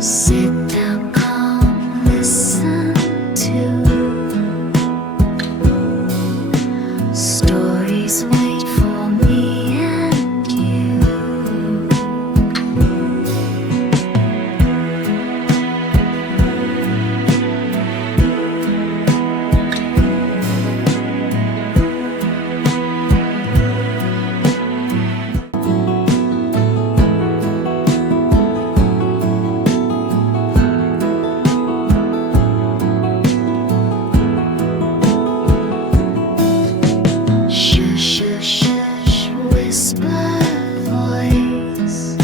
Sit down, calm, listen to stories wait for me and you. Shush, shush, shush, whisper voice.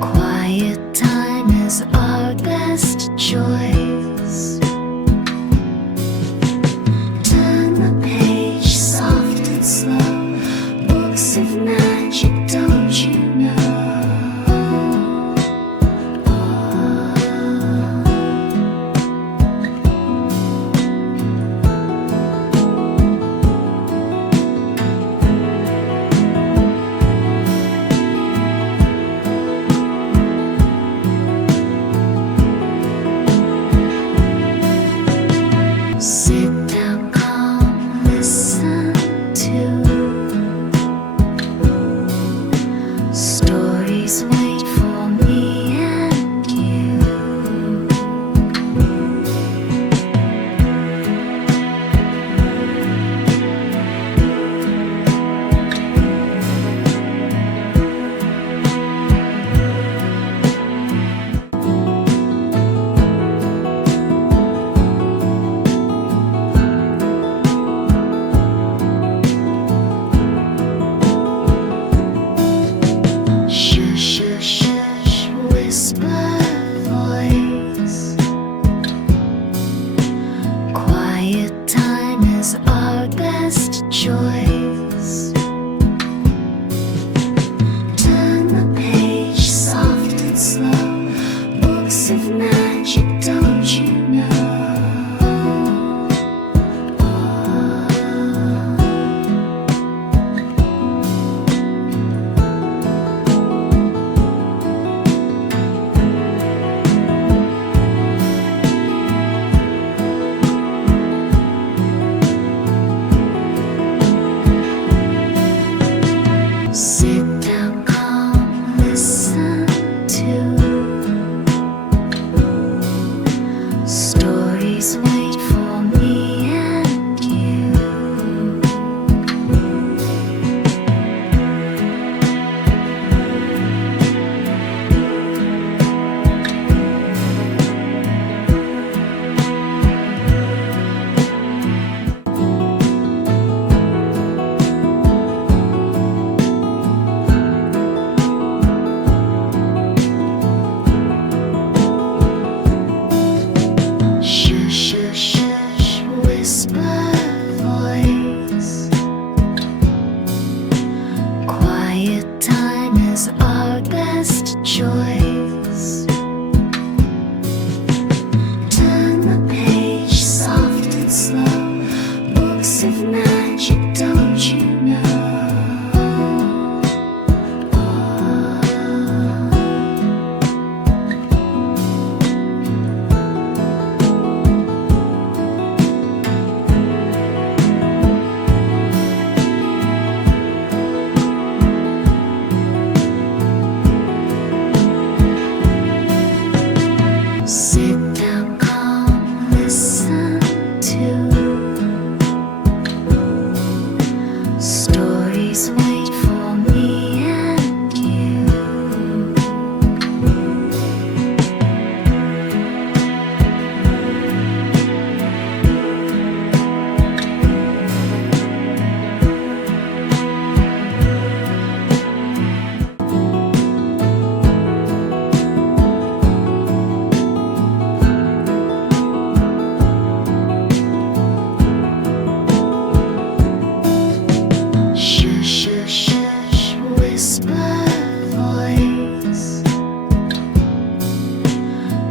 Quiet time is our best choice. Turn the page soft and slow. Books of magic, don't you know? Sit down, calm, listen to stories wait for me and you. Shush, shush, shush, whisper voice. Quiet time is our best choice. Turn the page soft and slow. Books of magic, don't you know? Sit down, calm, listen to stories wait for me and you. Shush, shush, shush, whisper voice. Quiet time is our best choice. Turn the page soft and slow. Books of magic, don't you know? Sit down, calm, listen to stories wait for me and you. Shush, shush, shush, whisper voice.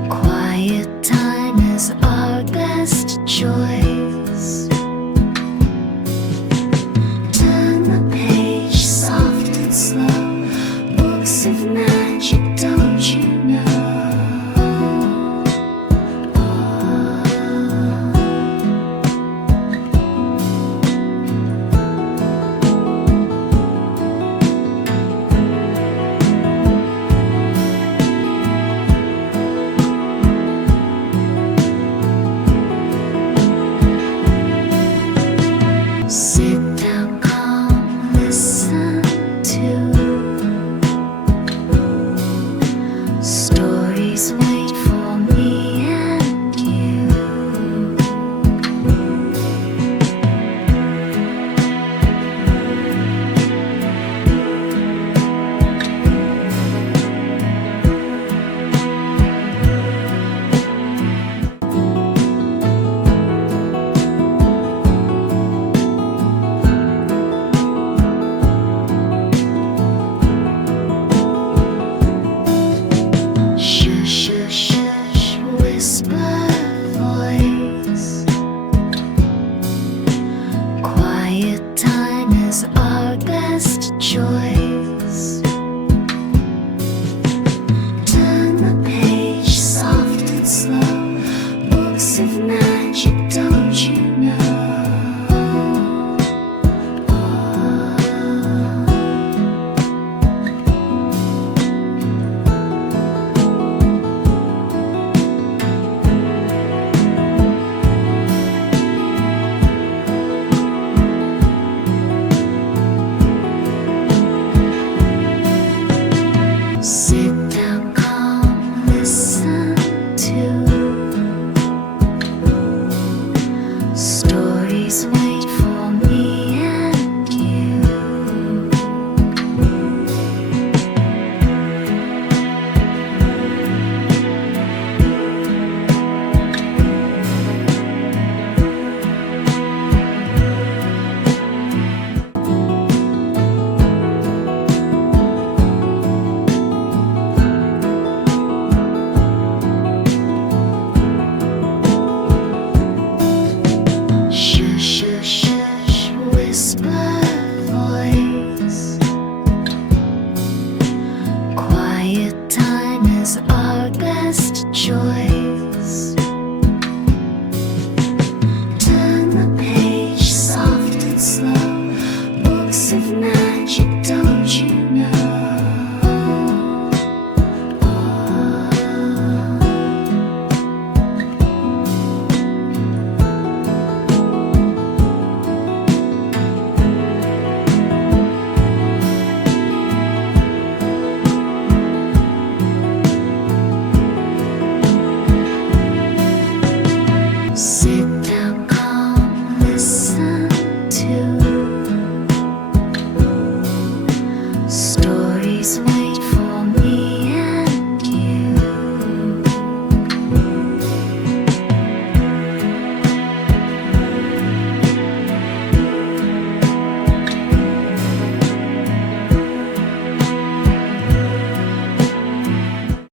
Quiet time is our best choice. Turn the page soft and slow. Books of magic.